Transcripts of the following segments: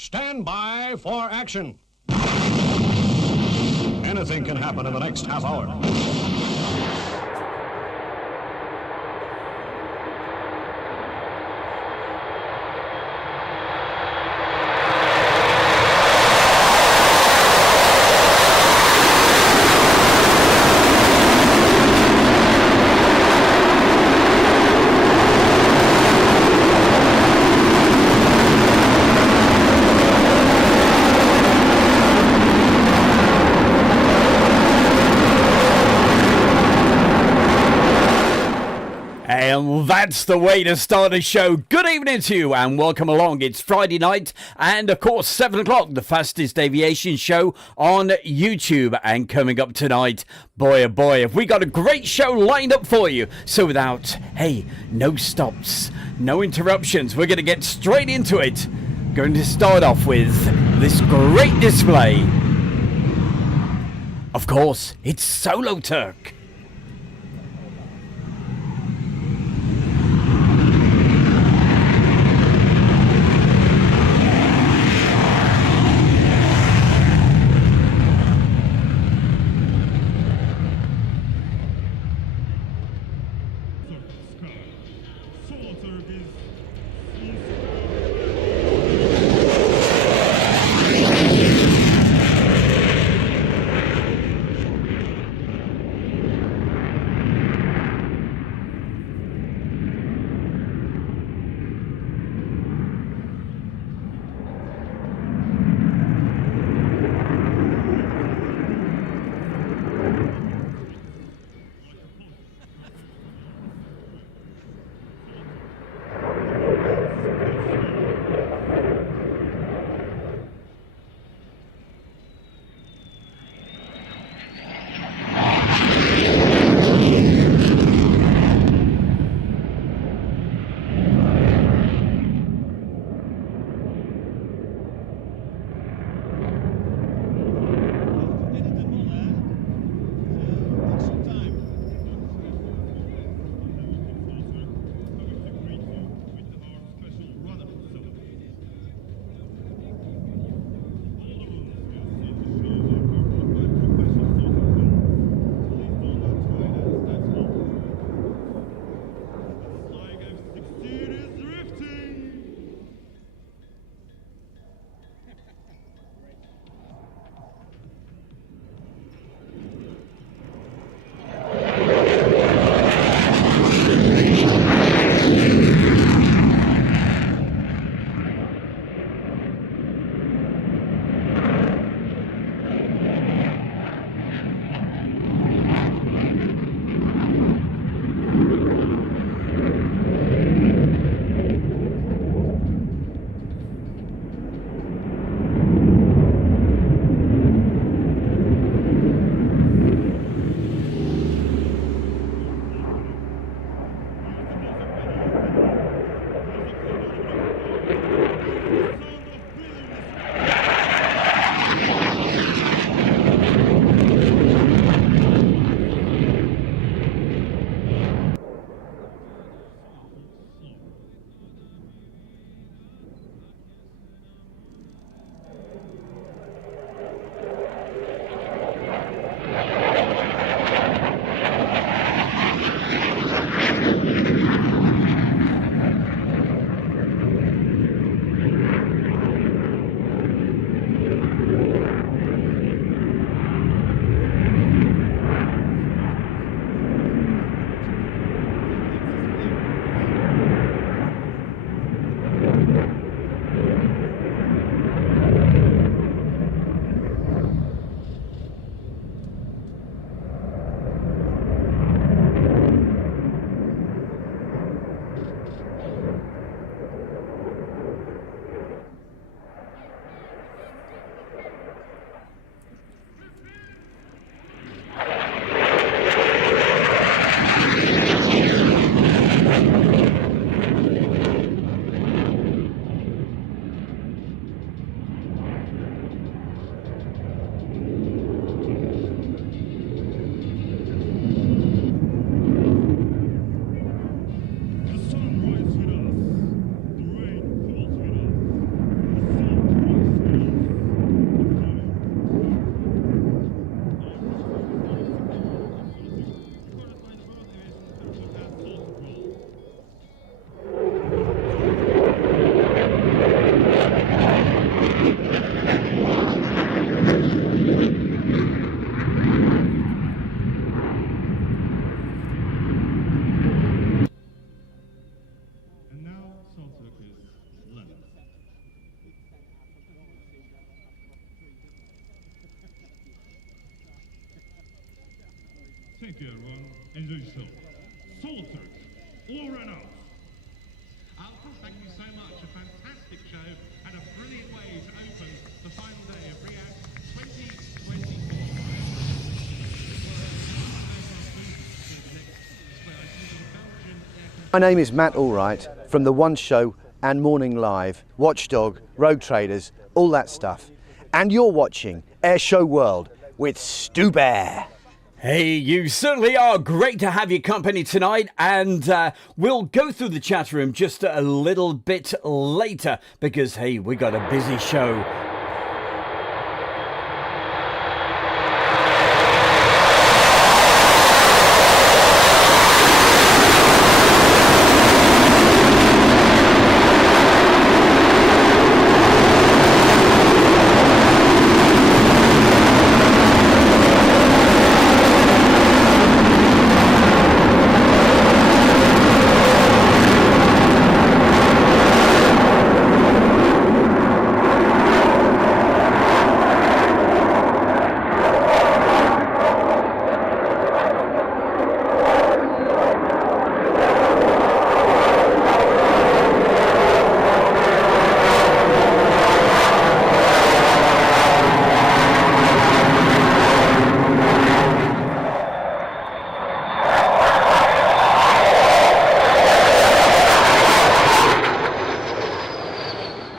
Stand by for action. Anything can happen in the next half hour. And that's the way to start a show. Good evening to you and welcome along. It's Friday night and of course 7 o'clock, the fastest aviation show on YouTube. And coming up tonight, boy oh boy, have we got a great show lined up for you. So without, no stops, no interruptions, we're going to get straight into it. Going to start off with this great display. Of course, it's Solo Turk. Thank you, everyone. Enjoy the show. Soldiers, all run off. Alpha, thank you so much. A fantastic show and a brilliant way to open the final day of React 2024. My name is Matt Allwright from The One Show and Morning Live, Watchdog, Road Traders, all that stuff. And you're watching Air Show World with Stu Bear. Hey, you certainly are. Great to have your company tonight, and we'll go through the chat room just a little bit later because, hey, we got a busy show.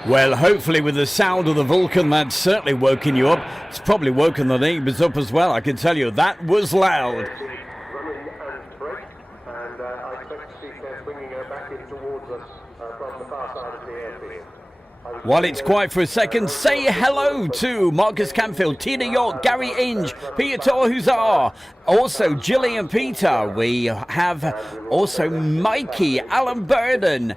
Well, hopefully with the sound of the Vulcan, that's certainly woken you up. It's probably woken the neighbours up as well, I can tell you. That was loud. Running and brake, and I expect to see them bringing her back in towards us from the far side of the airfield. While it's quiet for a second, say hello to Marcus Canfield, Tina York, Gary Inge, Peter Torhuzar, also Gillian Peter. We have also Mikey, Alan Burden,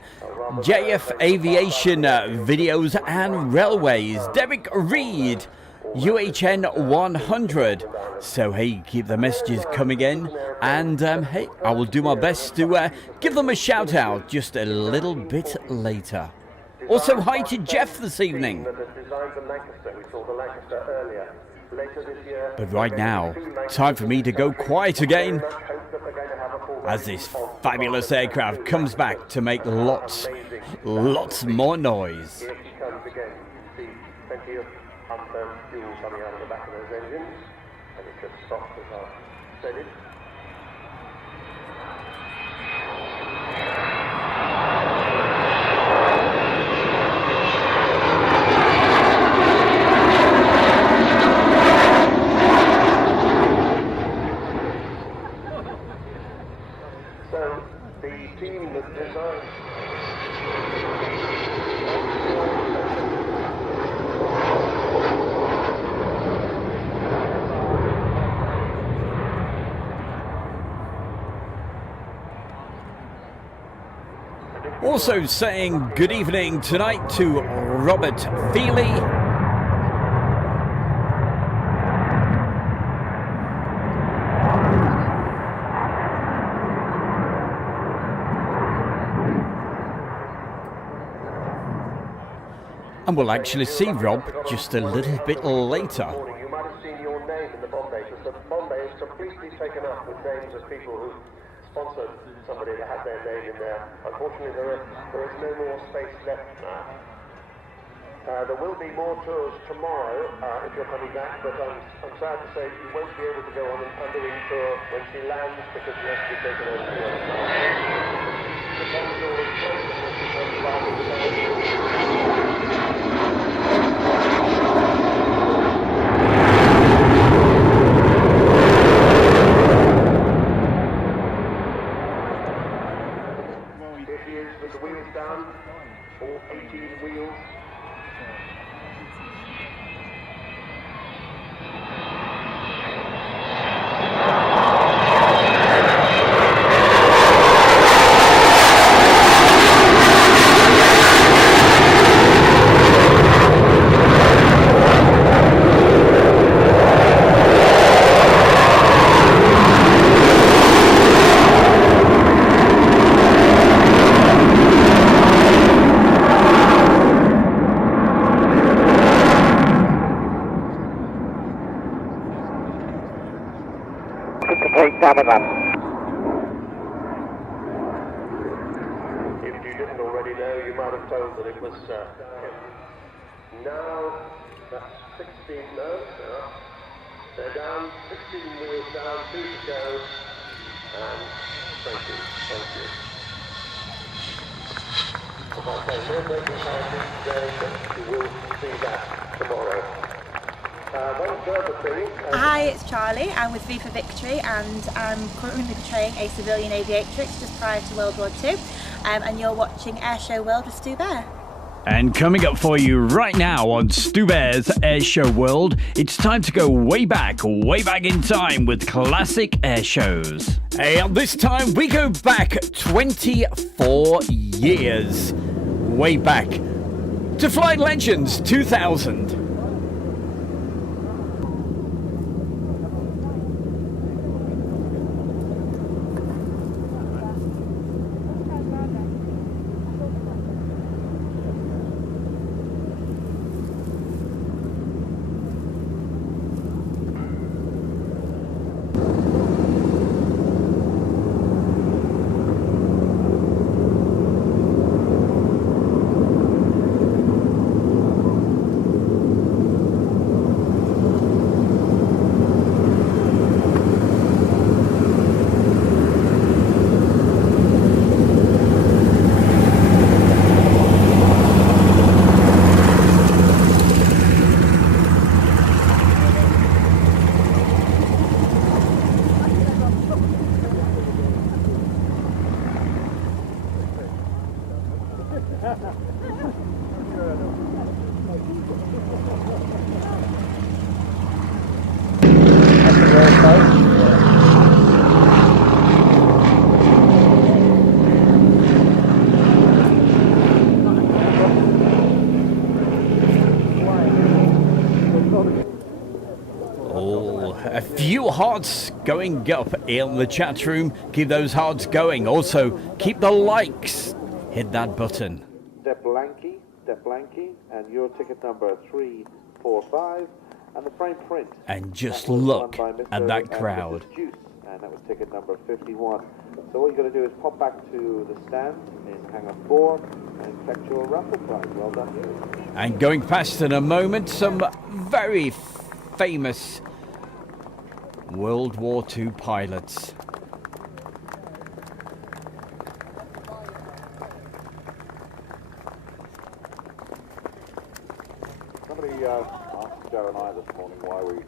JF Aviation Videos and Railways, Derek Reed, UHN 100. So hey, keep the messages coming in, and hey, I will do my best to give them a shout out just a little bit later. Also, hi to Jeff this evening. But right now, time for me to go quiet again, as this fabulous aircraft comes back to make lots more noise. Here she comes again. See plenty of unburned fuel coming out of the back of those engines, and it just stops as I said it. So the team that designed Also saying good evening tonight to Robert Feely. And we'll actually see Rob just a little bit later. You might have seen your name in the Bombay, because the Bombay is completely taken up with names of people who sponsored somebody that had their name in there. Unfortunately, there is no more space left now. There will be more tours tomorrow if you're coming back, but I'm sad to say you won't be able to go on an underwing tour when she lands because you have to be taken over to the other side. The corridor is closed unless you come back to the Here she is with the wheels down, all 18 wheels. Complete, cover that. If you didn't already know, you might have told that it was now that's 16 knots. They're down, 16 wheels down, 2 to go, and 20. Thank you. As I say, no breaking penalties today, but you will see that tomorrow. One further thing. Hi, it's Charlie. I'm with V for Victory and I'm currently portraying a civilian aviatrix just prior to World War II. And you're watching Airshow World with Stu Bear. And coming up for you right now on Stu Bear's Airshow World, it's time to go way back in time with classic air shows. And this time we go back 24 years. Way back to Flight Legends 2000. A few hearts going up in the chat room. Keep those hearts going. Also, keep the likes. Hit that button. Step Blanky, and your ticket number 345, and the frame print. And just look at that crowd. Juice, and that was ticket number 51. So what you're going to do is pop back to the stand in hangar 4 and collect your raffle prize. Well done, you. And going past in a moment, some very famous World War II pilots. Somebody asked Joe and I this morning why we...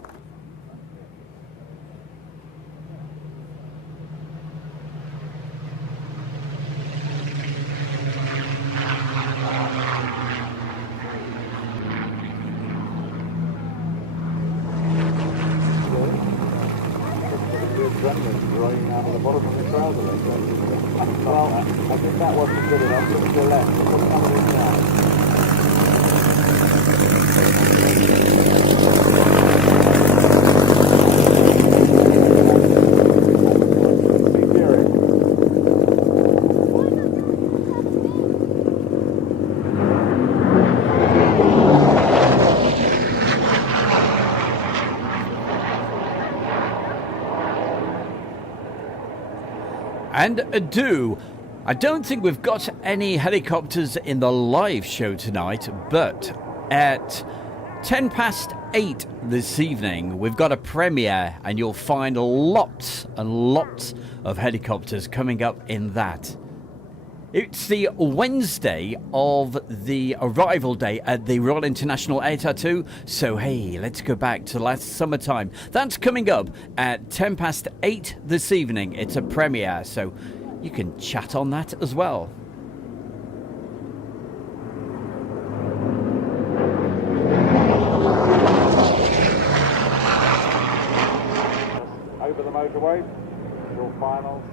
running out of the bottom of the trouser leg. Well, I think that wasn't good enough. Look to the left. What's coming in now? And adieu. I don't think we've got any helicopters in the live show tonight, but at 8:10 this evening, we've got a premiere, and you'll find lots and lots of helicopters coming up in that. It's the Wednesday of the arrival day at the Royal International Air Tattoo. So, hey, let's go back to last summertime. That's coming up at 8:10 this evening. It's a premiere, so you can chat on that as well. Over the motorway, your finals.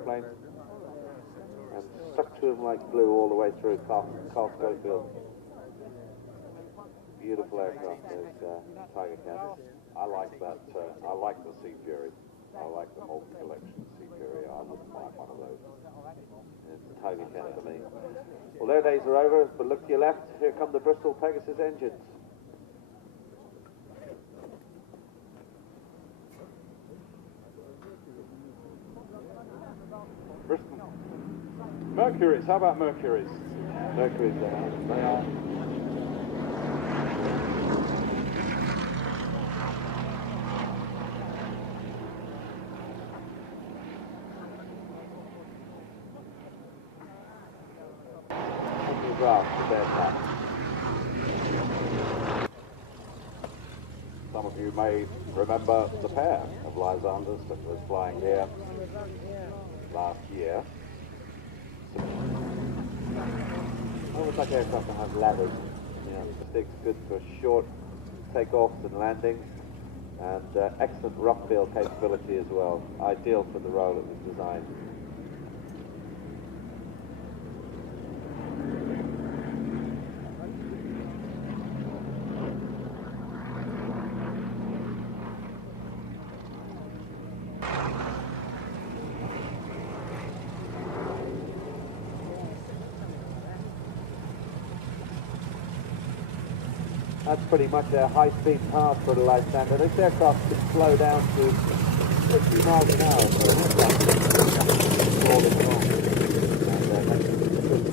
airplanes, and stuck to him like glue all the way through Carl Schofield. Beautiful aircraft, those Tiger Cats. I like that. I like the Sea Fury. I like the Vulcan collection Sea Fury. I wouldn't mind one of those. It's a Tiger Cat for me. Well, their days are over, but look to your left. Here come the Bristol Pegasus engines. Bristol. Mercury's. How about Mercury's? Mercury's. They are. Some of you may remember the pair of Lysanders that was flying here last year. I always like aircraft that have ladders. You know, the stick's good for short takeoffs and landings, and excellent rough field capability as well. Ideal for the role it was designed. That's pretty much a high-speed path for the Lysander. This aircraft can slow down to 50 miles an hour, so it's all in all. And good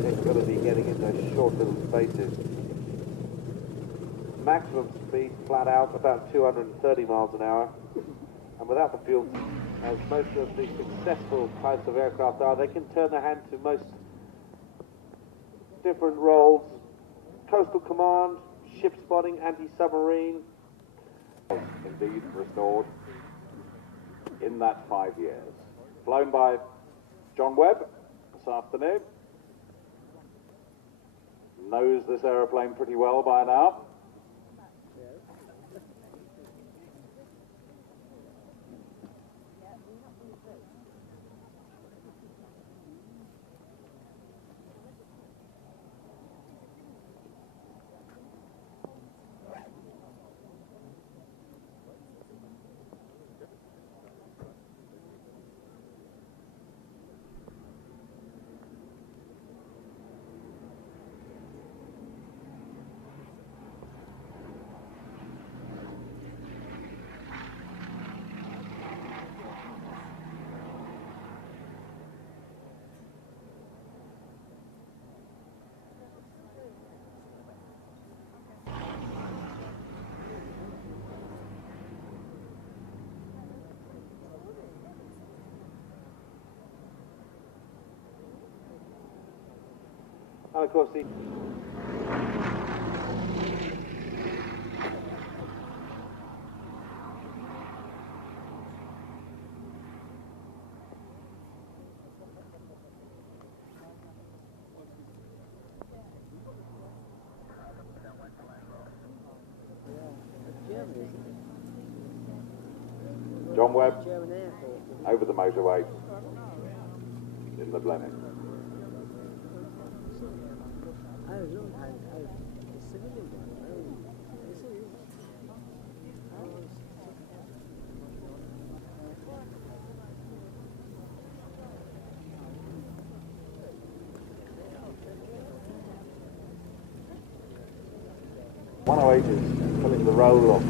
capability getting in those short little spaces. Maximum speed, flat out, about 230 miles an hour. And without the fuel, as most of the successful types of aircraft are, they can turn their hand to most different roles. Coastal command, ship spotting, anti-submarine. Indeed restored in that 5 years. Flown by John Webb this afternoon. Knows this aeroplane pretty well by now. And of course the John Webb over the motorway in the Blenheim. Is filling the roll of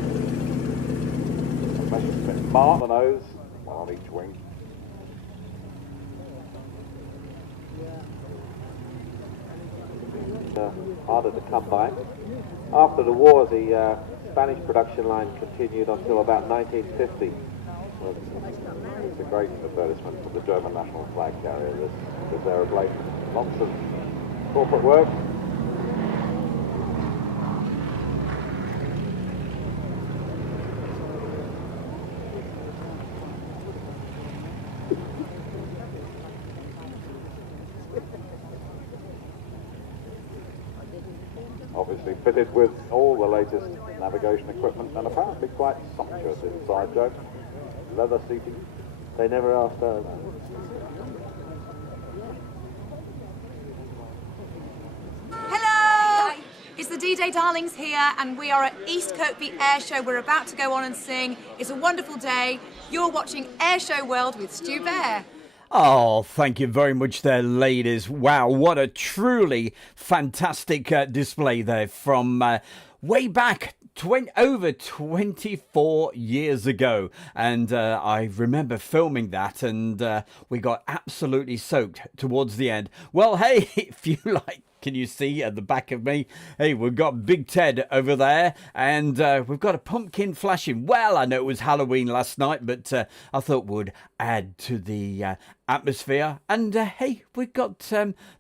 mark on the nose, one on each wing. Harder to come by. After the war, the Spanish production line continued until about 1950. It's a great advertisement for the German national flag carrier, this aeroplane. Lots of corporate work. Obviously fitted with all the latest navigation equipment and apparently quite sumptuous inside, Joe. Leather seating, They never asked us. Hello! It's the D-Day Darlings here, and we are at East Kirkby Air Show. We're about to go on and sing. It's a wonderful day. You're watching Air Show World with Stu Bear. Oh, thank you very much there, ladies. Wow, what a truly fantastic display there from way back over 24 years ago. And I remember filming that, and we got absolutely soaked towards the end. Well, hey, if you like, can you see at the back of me? Hey, we've got Big Ted over there, and we've got a pumpkin flashing. Well, I know it was Halloween last night, but I thought would add to the atmosphere. And hey, we've got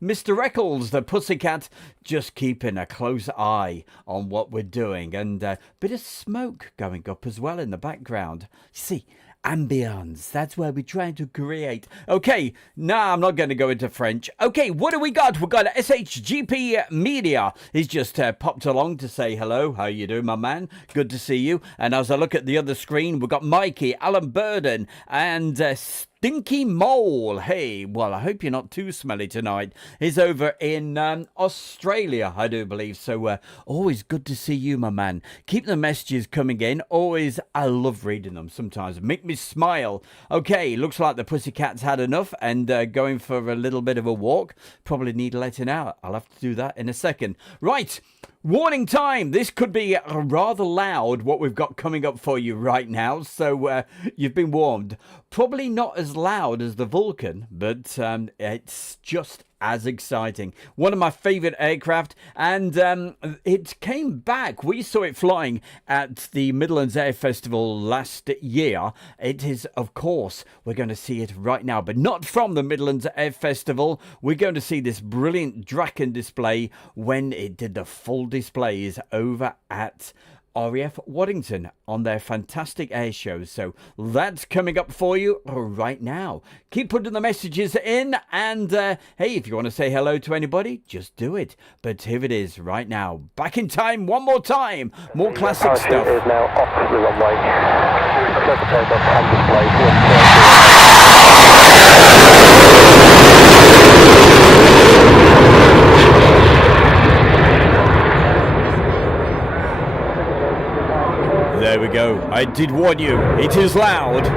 Mr. Eccles, the pussycat, just keeping a close eye on what we're doing. And a bit of smoke going up as well in the background. See, ambience, that's where we're trying to create. Okay, I'm not going to go into French. Okay, what do we got? We've got SHGP Media. He's just popped along to say hello. How you doing, my man? Good to see you. And as I look at the other screen, we've got Mikey, Alan Burden, and Stinky Mole. Hey, well, I hope you're not too smelly tonight. He's over in Australia, I do believe. So always good to see you, my man. Keep the messages coming in. Always, I love reading them sometimes. Make me smile. Okay, looks like the pussycat's had enough and going for a little bit of a walk. Probably need letting out. I'll have to do that in a second. Right. Warning time. This could be rather loud, what we've got coming up for you right now. So you've been warned. Probably not as loud as the Vulcan, but it's just as exciting. One of my favorite aircraft, and it came back. We saw it flying at the Midlands Air Festival last year. It is, of course, we're going to see it right now, but not from the Midlands Air Festival. We're going to see this brilliant Draken display when it did the full displays over at RAF Waddington on their fantastic air shows. So that's coming up for you right now. Keep putting the messages in, and hey, if you want to say hello to anybody, just do it. But here it is right now. Back in time one more time. More classic stuff. Is now off the runway. There we go. I did warn you. It is loud.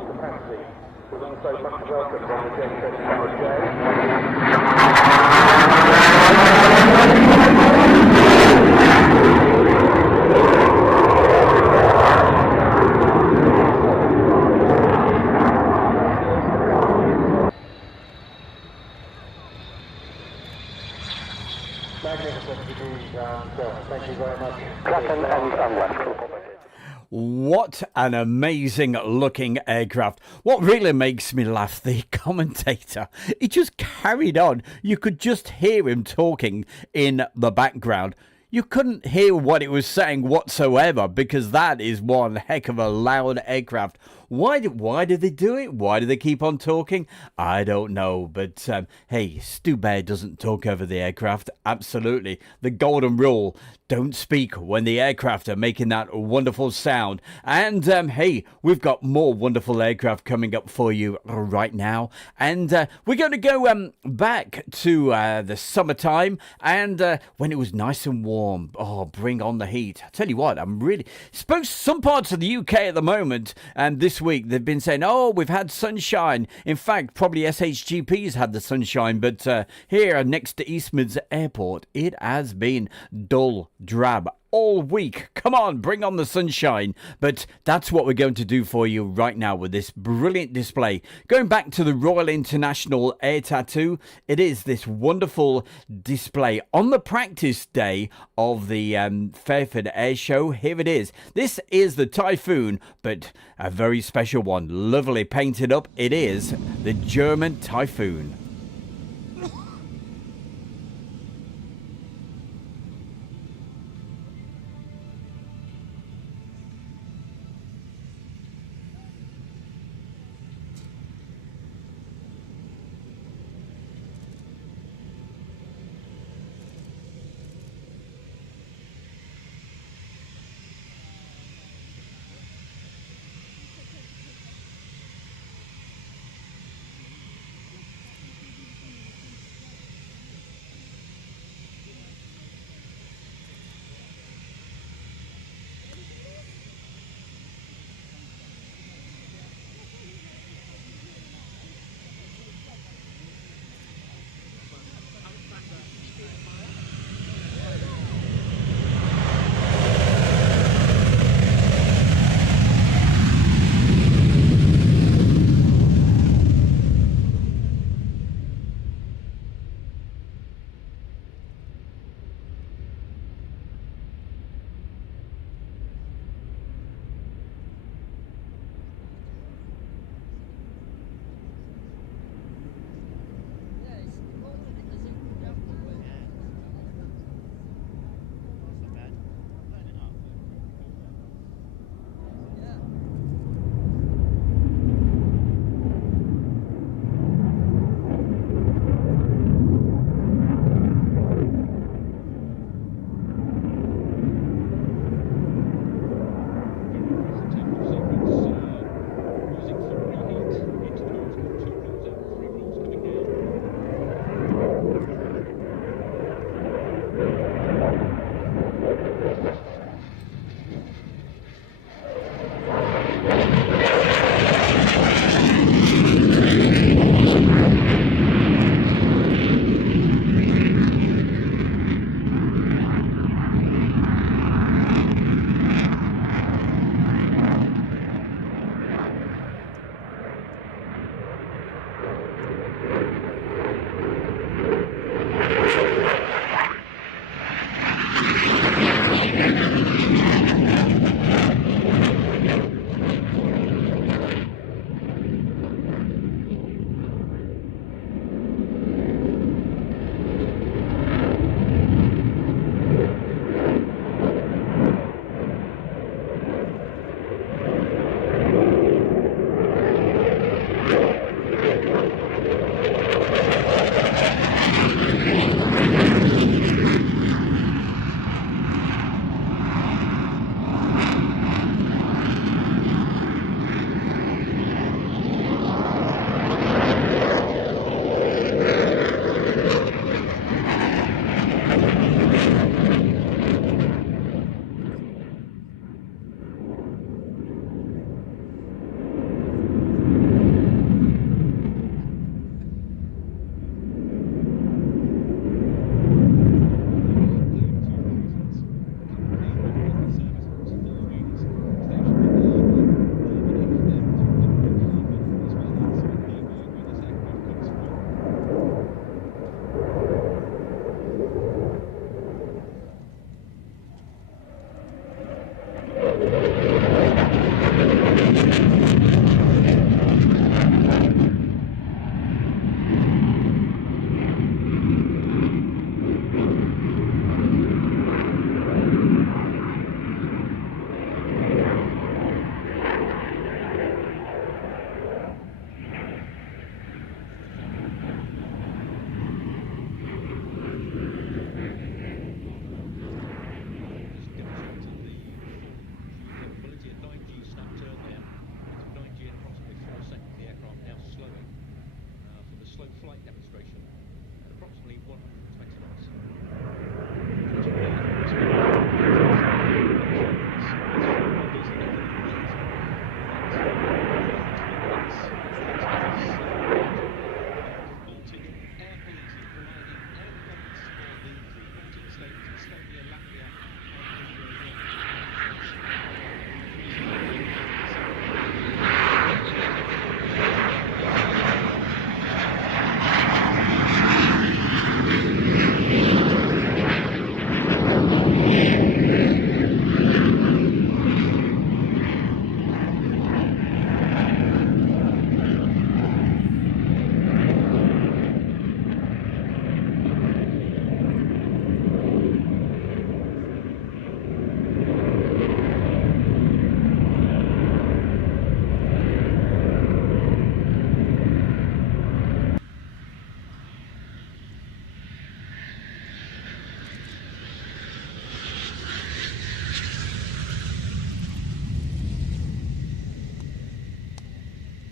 seat capacity was also much welcomed on the J35J. Magnificent indeed, thank you very much. Clapham and Sunwest. What an amazing looking aircraft. What really makes me laugh, the commentator, he just carried on. You could just hear him talking in the background. You couldn't hear what it was saying whatsoever because that is one heck of a loud aircraft. Why did they do it? Why do they keep on talking? I don't know. But hey, Stu Bear doesn't talk over the aircraft. Absolutely. The golden rule. Don't speak when the aircraft are making that wonderful sound. And hey, we've got more wonderful aircraft coming up for you right now. And we're going to go back to the summertime and when it was nice and warm. Oh, bring on the heat. I tell you what, I'm really... Some parts of the UK at the moment, and this week they've been saying, oh, we've had sunshine. In fact, probably SHGP's had the sunshine, but here next to Eastmeads Airport, it has been dull, drab all week. Come on, bring on the sunshine. But that's what we're going to do for you right now with this brilliant display. Going back to the Royal International Air Tattoo, it is this wonderful display on the practice day of the Fairford Air Show. Here it is. This is the Typhoon, but a very special one. Lovely painted up. It is the German Typhoon.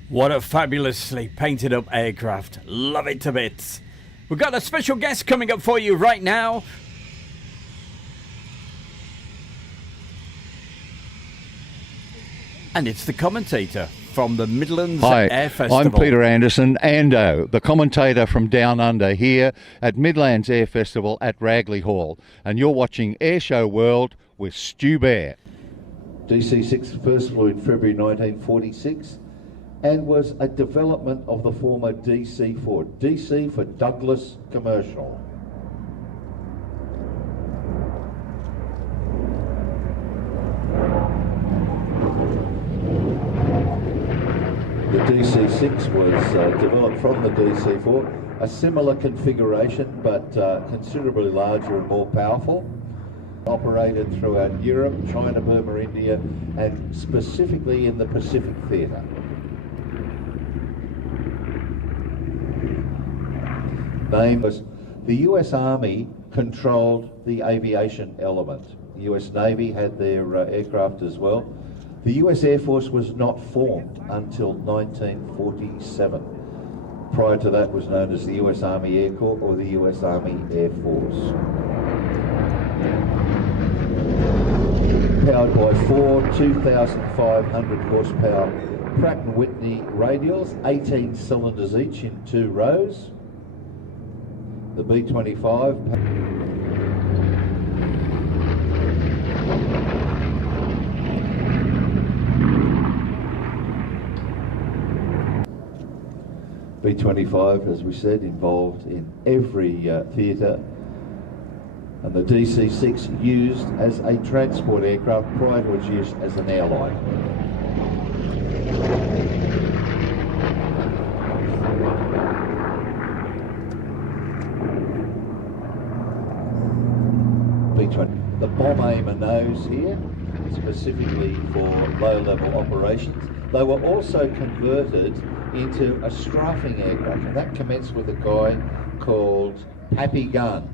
What a fabulously painted up aircraft. Love it to bits. We've got a special guest coming up for you right now. And it's the commentator from the Midlands Air Festival. I'm Peter Anderson, Ando, the commentator from Down Under here at Midlands Air Festival at Ragley Hall. And you're watching Airshow World with Stu Bear. DC-6 first flew in February 1946 and was a development of the former DC-4. DC for Douglas Commercial. The DC-6 was developed from the DC-4, a similar configuration but considerably larger and more powerful. Operated throughout Europe, China, Burma, India, and specifically in the Pacific Theatre. Name was the US Army controlled the aviation element. The US Navy had their aircraft as well. The US Air Force was not formed until 1947. Prior to that was known as the US Army Air Corps or the US Army Air Force. Powered by four 2,500 horsepower Pratt & Whitney radials, 18 cylinders each in 2 rows. The B-25 B-25, as we said, involved in every theatre, and the DC-6 used as a transport aircraft prior to its use as an airline. B-20, the bomb aimer nose here, specifically for low-level operations. They were also converted into a strafing aircraft, and that commenced with a guy called Pappy Gunn.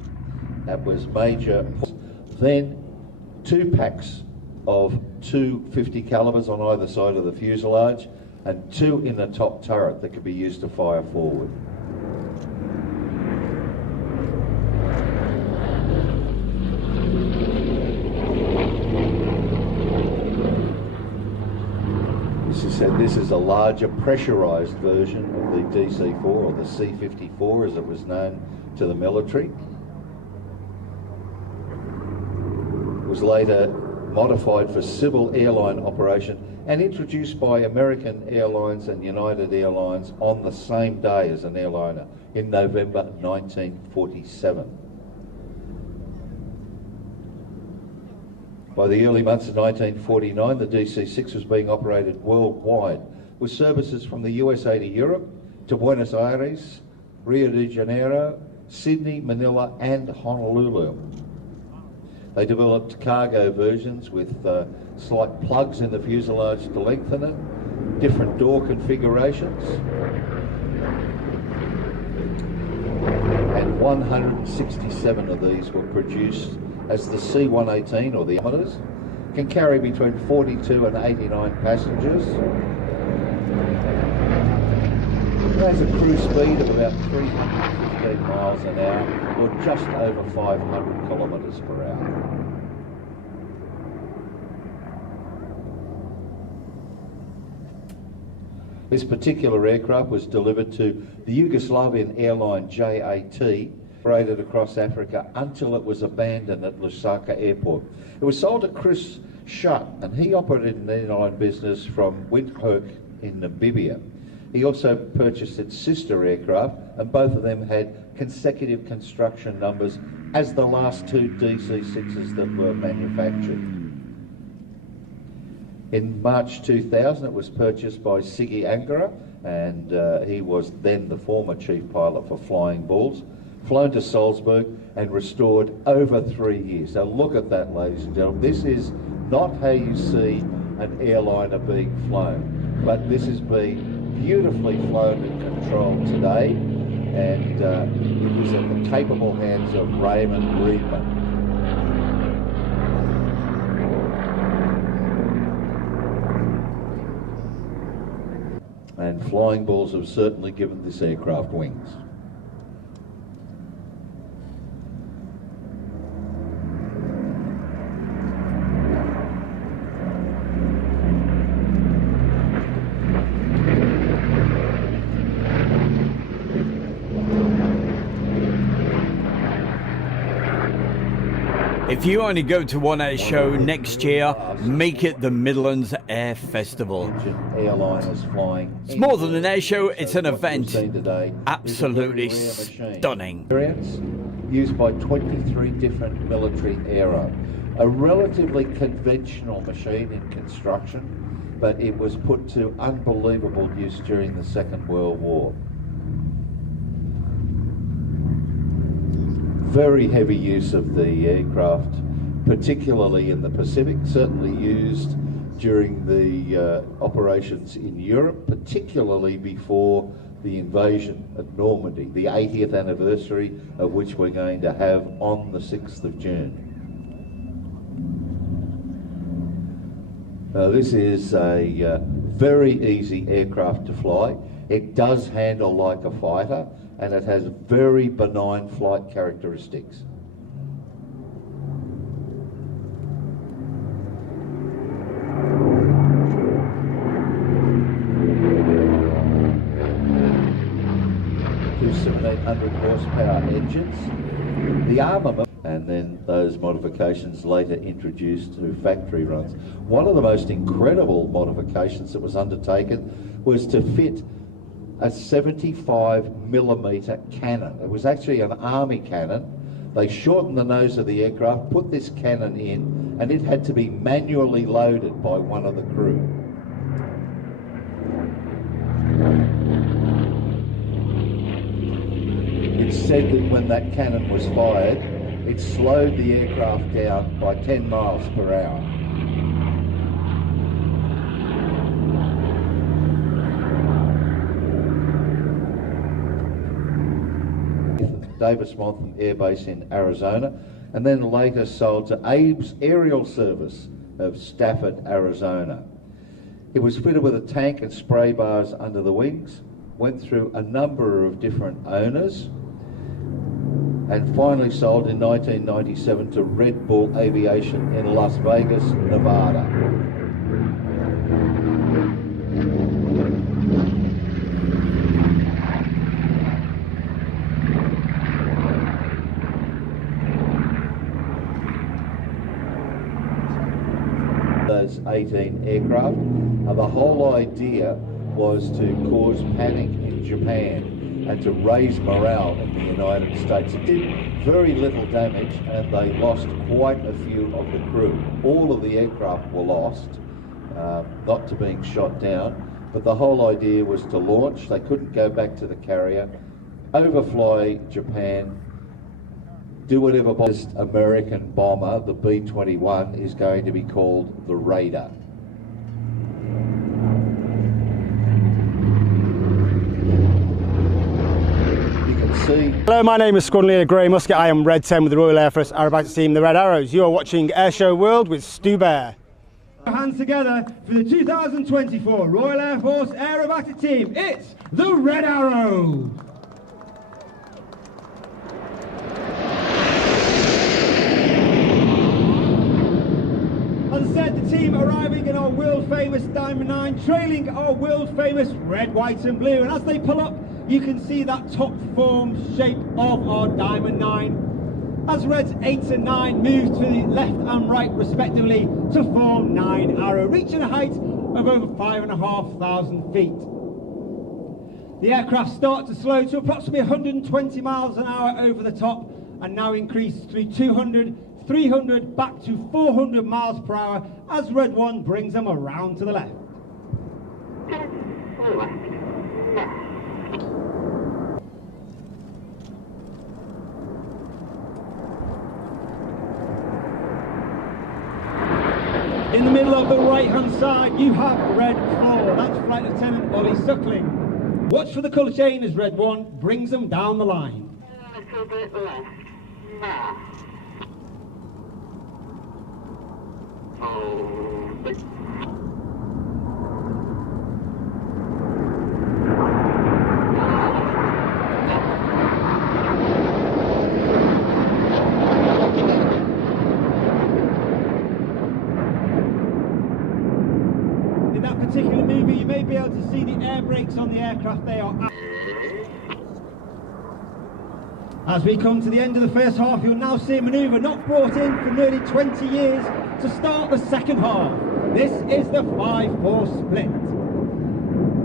That was major. Then 2 packs of 250 calibers on either side of the fuselage and 2 in the top turret that could be used to fire forward. This is a larger pressurized version of the DC-4 or the C-54 as it was known to the military. It was later modified for civil airline operation and introduced by American Airlines and United Airlines on the same day as an airliner in November 1947. By the early months of 1949, the DC-6 was being operated worldwide, with services from the USA to Europe, to Buenos Aires, Rio de Janeiro, Sydney, Manila and Honolulu. They developed cargo versions with slight plugs in the fuselage to lengthen it, different door configurations, and 167 of these were produced as the C-118 or the diameters, can carry between 42 and 89 passengers. It has a cruise speed of about 315 miles an hour or just over 500 kilometres per hour. This particular aircraft was delivered to the Yugoslavian airline JAT, operated across Africa until it was abandoned at Lusaka Airport. It was sold to Chris Schutt, and he operated an airline business from Windhoek in Namibia. He also purchased its sister aircraft, and both of them had consecutive construction numbers as the last 2 DC-6s that were manufactured. In March 2000, it was purchased by Siggy Angara, and he was then the former chief pilot for Flying Bulls. Flown to Salzburg and restored over 3 years. Now look at that, ladies and gentlemen. This is not how you see an airliner being flown, but this is being beautifully flown and controlled today, and it is in the capable hands of Raymond Reedman. and flying balls have certainly given this aircraft wings. If you only go to one air show next year, make it the Midlands Air Festival. Airliners flying. It's more than an air show, it's an So what event. you've seen today Absolutely is a very rare machine. stunning. Experience used by 23 different military aero. A relatively conventional machine in construction, but it was put to unbelievable use during the Second World War. Very heavy use of the aircraft, particularly in the Pacific, certainly used during the operations in Europe, particularly before the invasion of Normandy, the 80th anniversary of which we're going to have on the 6th of June. Now, this is a very easy aircraft to fly. It does handle like a fighter, and it has very benign flight characteristics. Two 1700 horsepower engines, the armament, and then those modifications later introduced to factory runs. One of the most incredible modifications that was undertaken was to fit a 75mm cannon. It was actually an army cannon. They shortened the nose of the aircraft, put this cannon in, and it had to be manually loaded by one of the crew. It's said that when that cannon was fired, it slowed the aircraft down by 10 miles per hour. Davis-Monthan Air Base in Arizona, and then later sold to Abe's Aerial Service of Stafford, Arizona. It was fitted with a tank and spray bars under the wings, went through a number of different owners, and finally sold in 1997 to Red Bull Aviation in Las Vegas, Nevada. Those 18 aircraft, and the whole idea was to cause panic in Japan and to raise morale in the United States. It did very little damage, and they lost quite a few of the crew. All of the aircraft were lost, not to being shot down, but the whole idea was to launch. They couldn't go back to the carrier, overfly Japan, do whatever. This American bomber, the B-21, is going to be called the Raider. You can see. Hello, my name is Squadron Leader Grey Musket. I am Red 10 with the Royal Air Force Aerobatic Team, the Red Arrows. You are watching Airshow World with Stu Bear. Hands together for the 2024 Royal Air Force Aerobatic Team. It's the Red Arrow. As I said, the team arriving in our world famous Diamond 9, trailing our world famous red, white and blue. And as they pull up, you can see that top form shape of our Diamond 9. As Reds 8 and 9 move to the left and right respectively to form 9 Arrow, reaching a height of over 5,500 feet. The aircraft start to slow to approximately 120 miles an hour over the top, and now increase through 200, 300 back to 400 miles per hour as Red 1 brings them around to the left. In the middle of the right hand side you have Red 4, that's Flight Lieutenant Ollie Suckling. Watch for the colour chain as Red 1 brings them down the line. A little bit left. Now. Hold it. aircraft they are at. As we come to the end of the first half, you'll now see a manoeuvre not brought in for nearly 20 years to start the second half. This is the 5-4 split.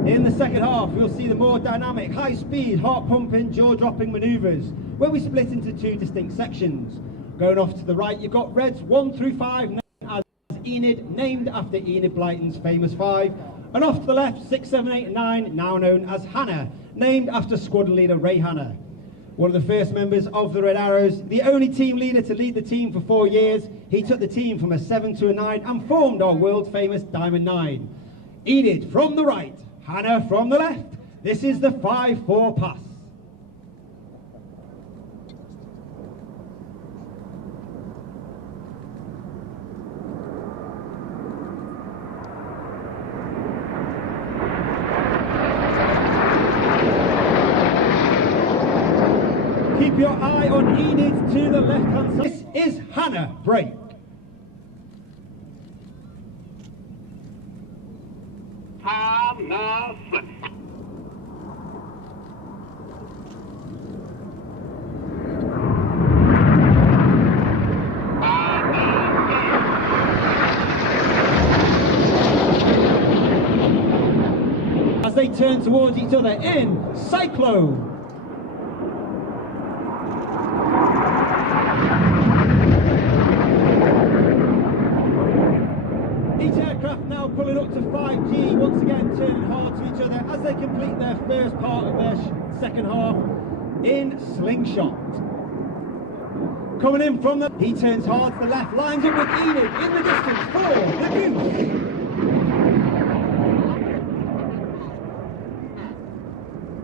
In the second half, you'll see the more dynamic, high-speed, heart-pumping, jaw-dropping manoeuvres, where we split into two distinct sections. Going off to the right, you've got Reds 1 through 5, known as Enid, named after Enid Blyton's famous 5. And off to the left, 6, 7, 8, and 9, now known as Hannah, named after squadron leader Ray Hannah. One of the first members of the Red Arrows, the only team leader to lead the team for 4 years. He took the team from a 7 to a 9 and formed our world-famous Diamond 9. Enid from the right, Hannah from the left. This is the 5-4 pass. Keep your eye on Enid to the left-hand side. This is Hannah, break. Hannah, flip. As they turn towards each other in Cyclone. Each aircraft now pulling up to 5G, once again turning hard to each other as they complete their first part of their second half in Slingshot. Coming in from the... He turns hard to the left, lines up with Enid in the distance for the Goose.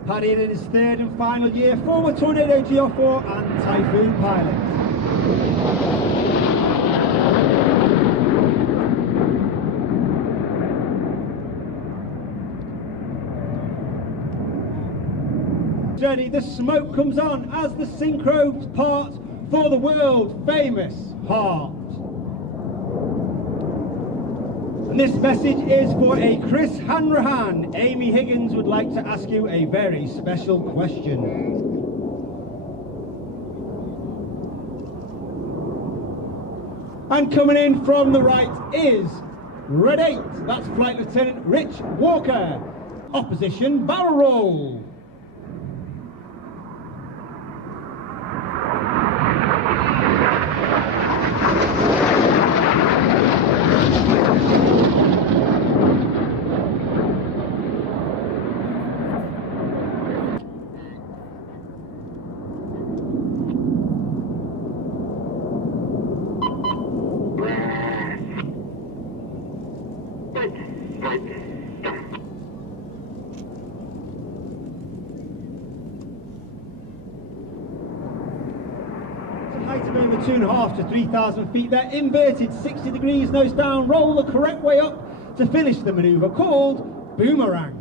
Paddy in his third and final year, former Tornado GR4 and Typhoon pilot. Ready, the smoke comes on as the synchro part for the world famous heart. And this message is for a Chris Hanrahan. Amy Higgins would like to ask you a very special question. And coming in from the right is Red 8, that's Flight Lieutenant Rich Walker. Opposition barrel roll. Height of over 2.5 to 3,000 feet. They're inverted 60 degrees nose down, roll the correct way up to finish the manoeuvre called boomerang.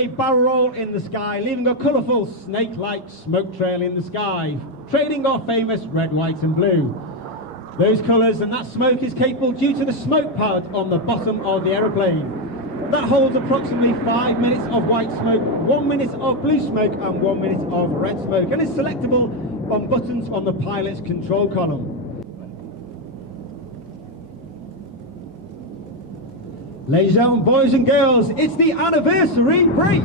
A barrel roll in the sky, leaving a colourful snake-like smoke trail in the sky, trailing our famous red, white and blue. Those colours and that smoke is capable due to the smoke pad on the bottom of the aeroplane. That holds approximately 5 minutes of white smoke, 1 minute of blue smoke and 1 minute of red smoke, and is selectable on buttons on the pilot's control column. Ladies and gentlemen, boys and girls, it's the anniversary break.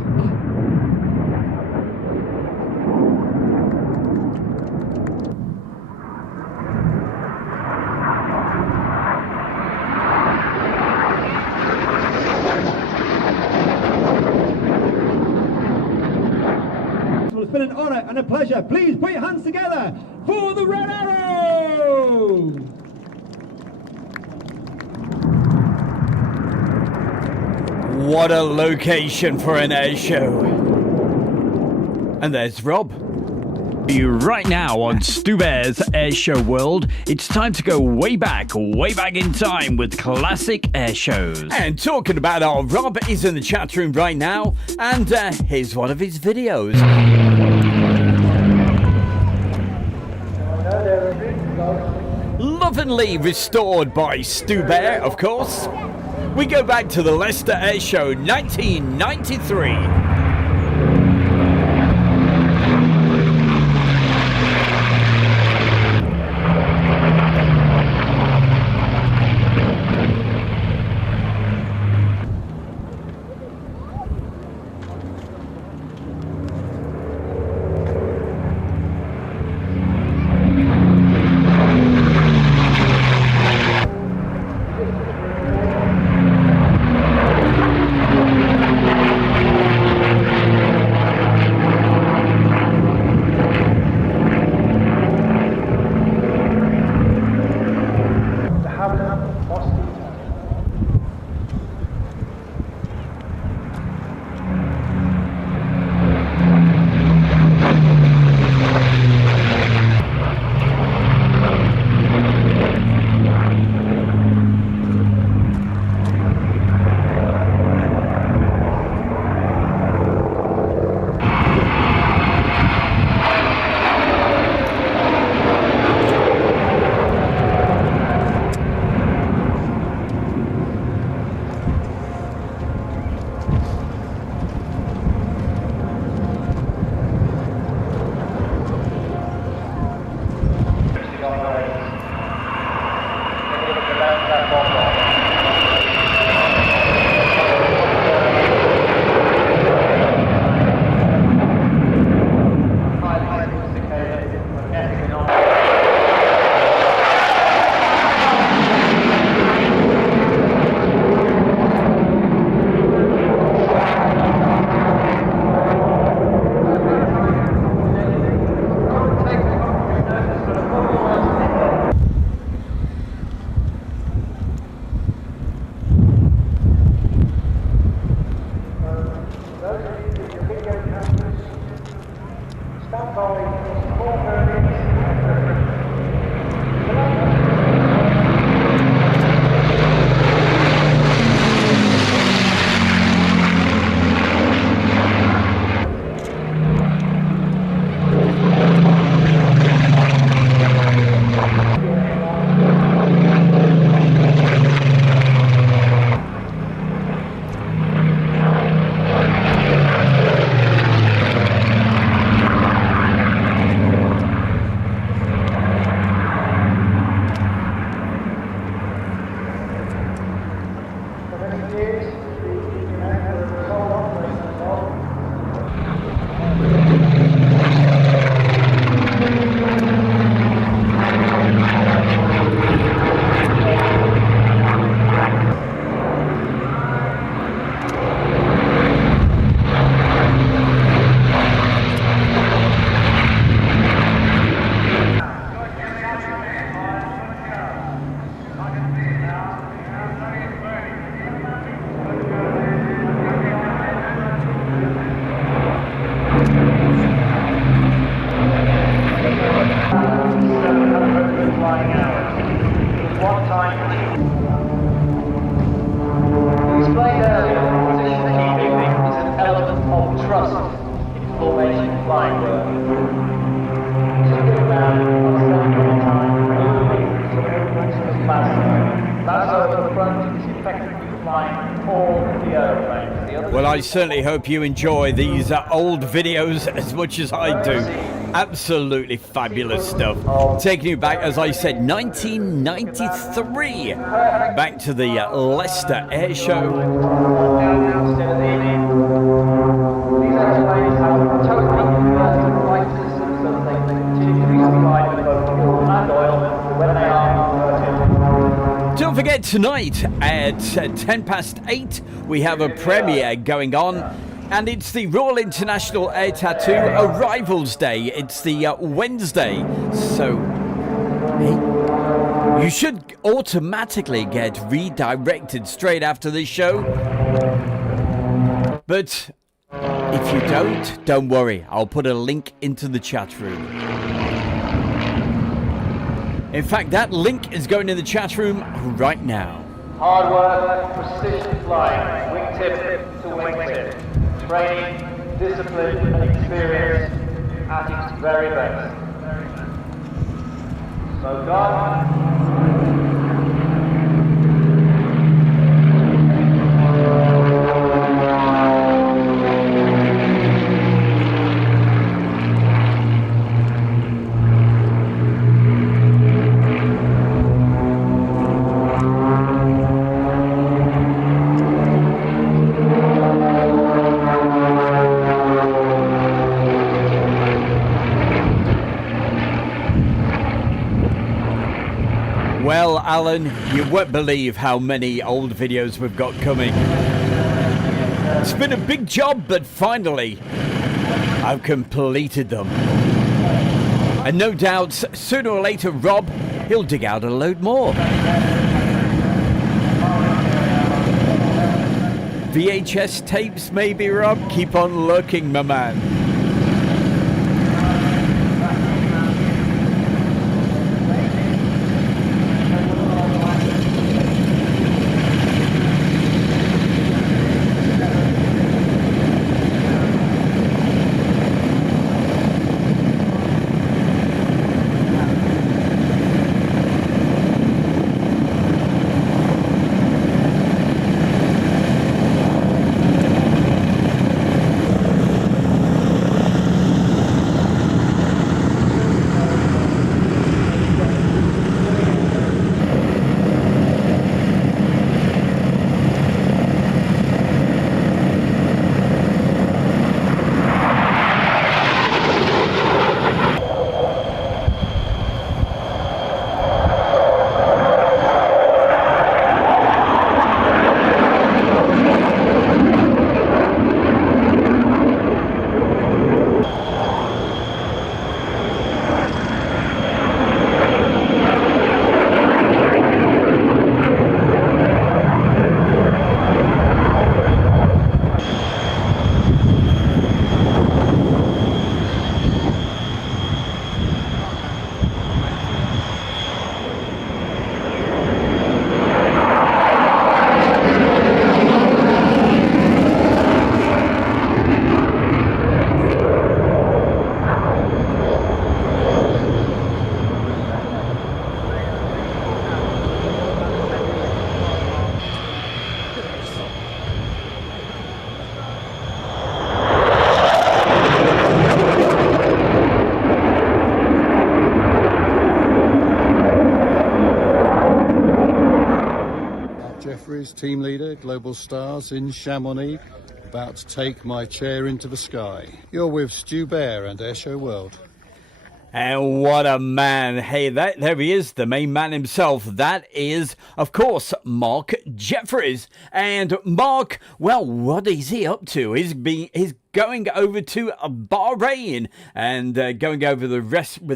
It's been an honour and a pleasure. Please put your hands together for the Red Arrow! What a location for an air show. And there's Rob. Right now on Stu Bear's Air Show World, it's time to go way back in time with classic air shows. And talking about our Rob is in the chat room right now, and here's one of his videos. finally restored by Stu Bear, of course. We go back to the Leicester Air Show 1993. Well, I certainly hope you enjoy these old videos as much as I do. Absolutely fabulous stuff. Taking you back, as I said, 1993. Back to the Leicester Air Show. Don't forget, tonight at 8:10, we have a premiere going on, and it's the Royal International Air Tattoo Arrivals Day. It's the Wednesday, so you should automatically get redirected straight after this show. But if you don't worry, I'll put a link into the chat room. In fact, that link is going in the chat room right now. Hard work, precision flying, wingtip to wingtip. Training, discipline and experience at its very best. Smoke on. Well, Alan, you won't believe how many old videos we've got coming. It's been a big job, but finally, I've completed them. And no doubt, sooner or later, Rob, he'll dig out a load more. VHS tapes, maybe, Rob? Keep on looking, my man. Team leader, Global Stars in Chamonix, about to take my chair into the sky. You're with Stu Bear and Airshow World. And what a man. Hey, there he is, the main man himself. That is, of course, Mark Jeffries. And Mark, well, what is he up to? He's going over to Bahrain and going over with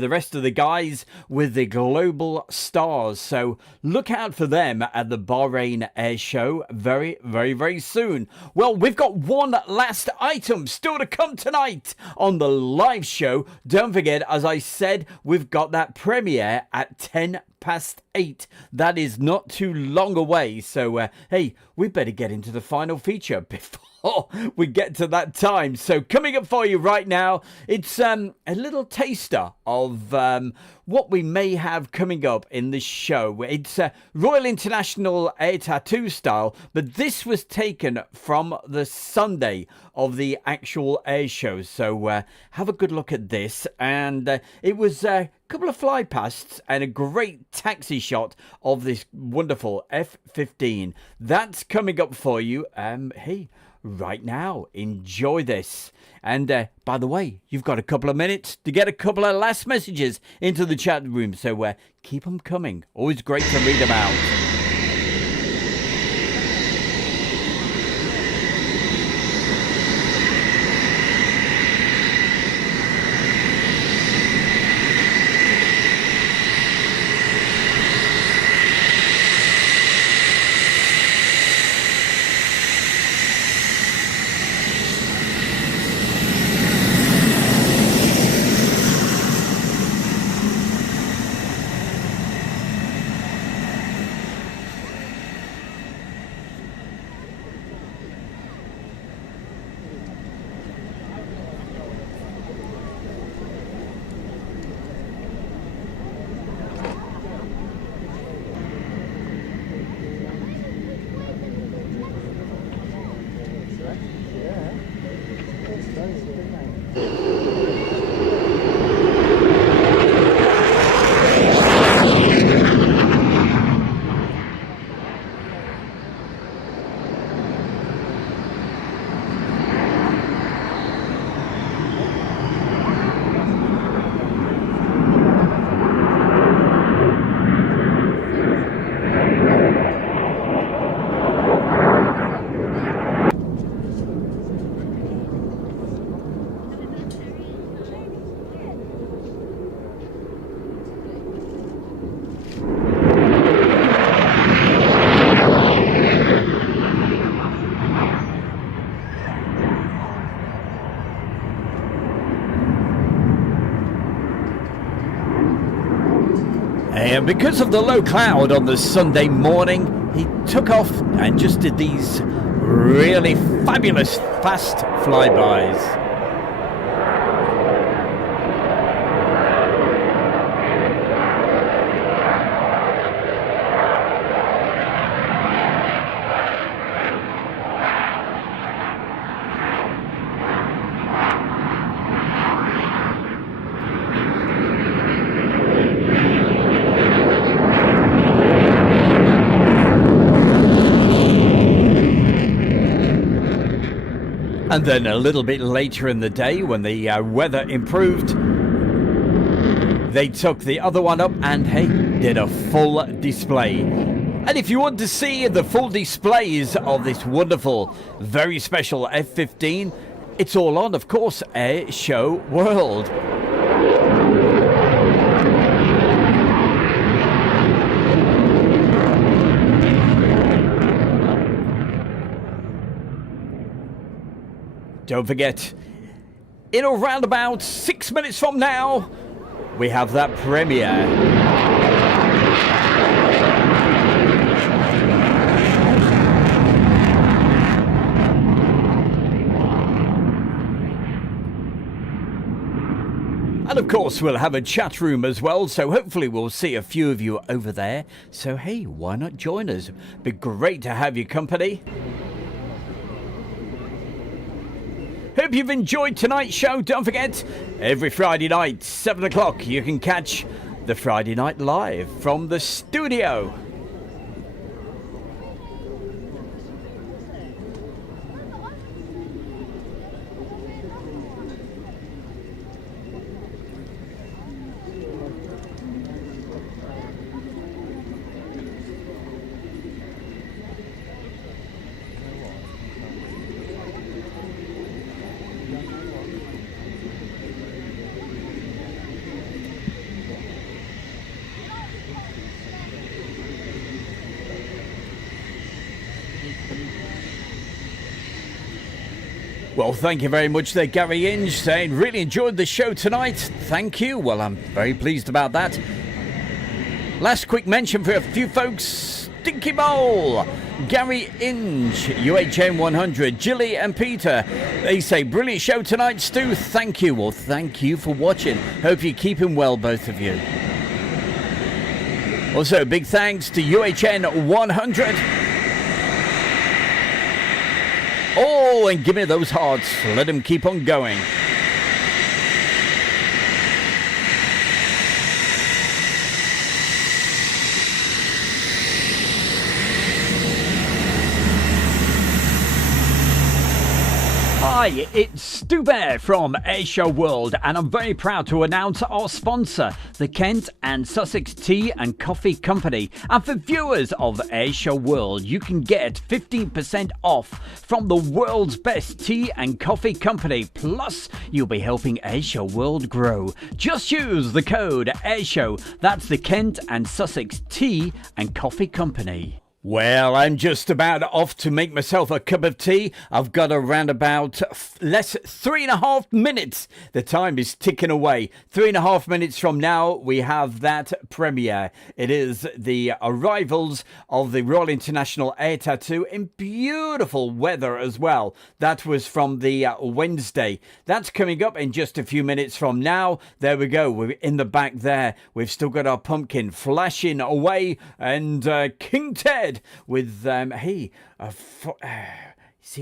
the rest of the guys with the Global Stars. So look out for them at the Bahrain Air Show very, very, very soon. Well, we've got one last item still to come tonight on the live show. Don't forget, as I said, we've got that premiere at 8:10. That is not too long away. So, hey, we better get into the final feature before we get to that time. So coming up for you right now, it's a little taster of what we may have coming up in this show. It's Royal International Air Tattoo style, but this was taken from the Sunday of the actual air show. So have a good look at this. And it was a couple of fly pasts and a great taxi shot of this wonderful F-15. That's coming up for you. Hey, right now, enjoy this. And by the way, you've got a couple of minutes to get a couple of last messages into the chat room. So keep them coming. Always great to read them out. And because of the low cloud on the Sunday morning, he took off and just did these really fabulous fast flybys. And then a little bit later in the day, when the weather improved, they took the other one up and, hey, did a full display. And if you want to see the full displays of this wonderful, very special F-15, it's all on, of course, Air Show World. Don't forget, in around about 6 minutes from now, we have that premiere. And of course, we'll have a chat room as well, so hopefully we'll see a few of you over there. So hey, why not join us? Be great to have your company. Hope you've enjoyed tonight's show. Don't forget, every Friday night, 7 o'clock, you can catch the Friday Night Live from the studio. Well, thank you very much there, Gary Inge, saying really enjoyed the show tonight. Thank you. Well, I'm very pleased about that. Last quick mention for a few folks. Stinky Bowl, Gary Inge, UHN 100, Jilly and Peter. They say, brilliant show tonight, Stu. Thank you. Well, thank you for watching. Hope you're keeping well, both of you. Also, big thanks to UHN 100. Oh, and give me those hearts. Let them keep on going. Hi, it's Stu Bear from Airshow World, and I'm very proud to announce our sponsor, the Kent and Sussex Tea and Coffee Company. And for viewers of Airshow World, you can get 15% off from the world's best tea and coffee company. Plus, you'll be helping Airshow World grow. Just use the code Airshow. That's the Kent and Sussex Tea and Coffee Company. Well, I'm just about off to make myself a cup of tea. I've got around about less 3.5 minutes. The time is ticking away. 3.5 minutes from now, we have that premiere. It is the arrivals of the Royal International Air Tattoo in beautiful weather as well. That was from the Wednesday. That's coming up in just a few minutes from now. There we go. We're in the back there. We've still got our pumpkin flashing away, and King Ted with see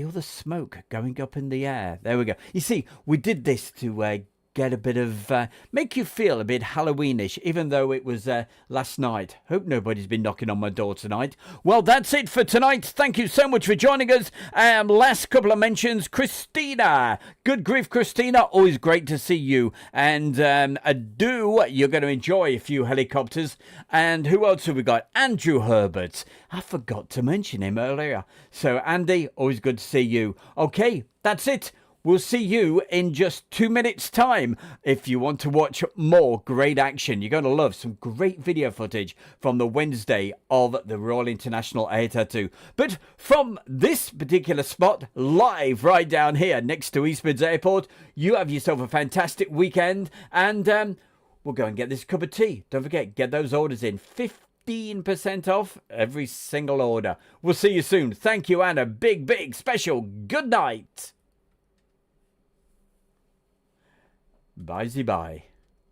all the smoke going up in the air. There we go. You see, we did this to get a bit of make you feel a bit Halloweenish, even though it was last night. Hope nobody's been knocking on my door tonight. Well, that's it for tonight. Thank you so much for joining us. Last couple of mentions. Christina, good grief, Christina, always great to see you. And Adu, you're going to enjoy a few helicopters. And who else have we got? Andrew Herbert, I forgot to mention him earlier. So Andy, always good to see you. Okay, that's it. We'll see you in just 2 minutes' time. If you want to watch more great action, you're going to love some great video footage from the Wednesday of the Royal International Air Tattoo. But from this particular spot, live right down here next to East Mids Airport, you have yourself a fantastic weekend. And we'll go and get this cup of tea. Don't forget, get those orders in. 15% off every single order. We'll see you soon. Thank you, and a big, big special good night. Bye-bye.